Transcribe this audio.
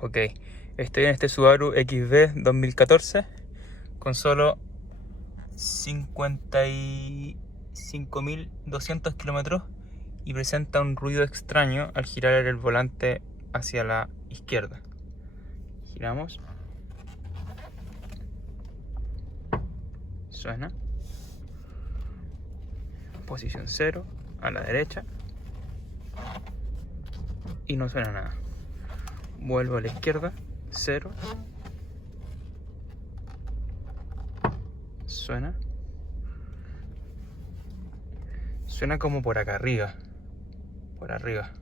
Ok, estoy en este Subaru XB 2014 con solo 55.200 kilómetros y presenta un ruido extraño al girar el volante hacia la izquierda. Giramos. Suena. Posición 0 a la derecha. Y no suena nada. Vuelvo a la izquierda. 0. Suena. Suena como por acá arriba. Por arriba.